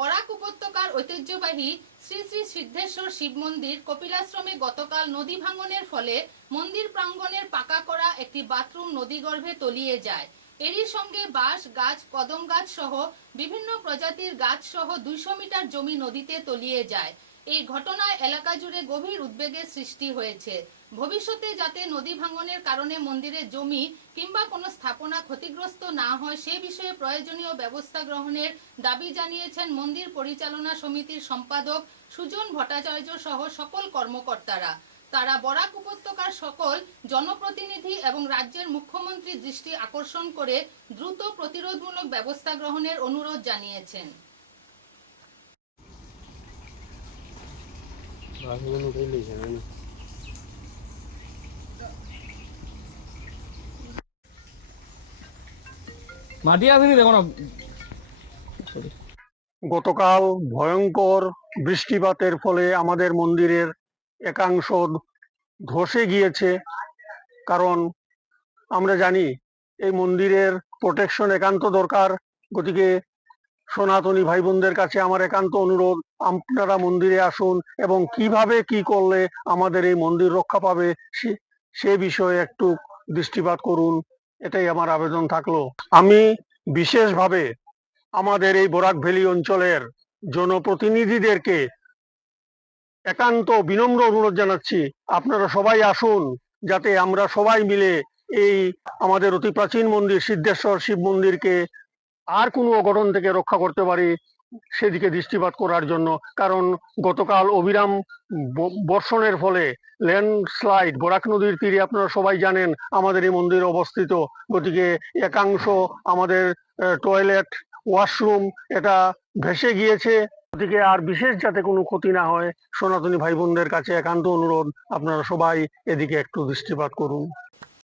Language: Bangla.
বরাক উপত্যকার ঐতিহ্যবাহী শ্রী শ্রী সিদ্ধেশ্বর শিব মন্দির কপিলাশ্রমে গতকাল নদী ভাঙনের ফলে মন্দির প্রাঙ্গণের পাকা করা একটি বাথরুম নদীগর্ভে তলিয়ে যায়। এরই সঙ্গে বাঁশ গাছ, কদম গাছ সহ বিভিন্ন প্রজাতির গাছ সহ 200 মিটার জমি নদীতে তলিয়ে যায়। এই ঘটনায় এলাকা জুড়ে গভীর উদ্বেগের সৃষ্টি হয়েছে। ভবিষ্যতে যাতে নদী ভাঙনের কারণে মন্দিরের জমি কিংবা কোনো স্থাপনা ক্ষতিগ্রস্ত না হয় সে বিষয়ে প্রয়োজনীয় ব্যবস্থা গ্রহণের দাবি জানিয়েছেন মন্দির পরিচালনা সমিতির সম্পাদক সুজন ভট্টাচার্য সহ সকল কর্মকর্তারা। তারা বরাক উপত্যকার সকল জনপ্রতিনিধি এবং রাজ্যের মুখ্যমন্ত্রীর দৃষ্টি আকর্ষণ করে দ্রুত প্রতিরোধমূলক ব্যবস্থা গ্রহণের অনুরোধ জানিয়েছেন। গতকাল ভয়ঙ্কর বৃষ্টিপাতের ফলে আমাদের মন্দিরের একাংশ ধসে গিয়েছে। কারণ আমরা জানি এই মন্দিরের প্রোটেকশন একান্ত দরকার। গতিকে সনাতনী ভাই বোনদের কাছে আমার একান্ত অনুরোধ, আপনারা মন্দিরে আসুন এবং কিভাবে কি করলে আমাদের এই মন্দির রক্ষা পাবে সে বিষয়ে একটু দৃষ্টিপাত করুন, এটাই আমার আবেদন থাকলো। আমি বিশেষভাবে আমাদের এই বরাক ভ্যালি অঞ্চলের জনপ্রতিনিধিদেরকে একান্ত বিনম্র অনুরোধ জানাচ্ছি, আপনারা সবাই আসুন যাতে আমরা সবাই মিলে এই আমাদের অতি প্রাচীন মন্দির সিদ্ধেশ্বর শিব মন্দিরকে আর কোনো অঘটন থেকে রক্ষা করতে পারি সেদিকে দৃষ্টিপাত করার জন্য। কারণ গতকাল অবিরাম বর্ষণের ফলে ল্যান্ডস্লাইড বরাক নদীর তীরে আপনারা সবাই জানেন আমাদের এই মন্দির অবস্থিত। গতিকে একাংশ আমাদের টয়লেট, ওয়াশরুম এটা ভেসে গিয়েছে। গতিকে আর বিশেষ যাতে কোনো ক্ষতি না হয় সনাতনী ভাই বোনদের কাছে একান্ত অনুরোধ, আপনারা সবাই এদিকে একটু দৃষ্টিপাত করুন।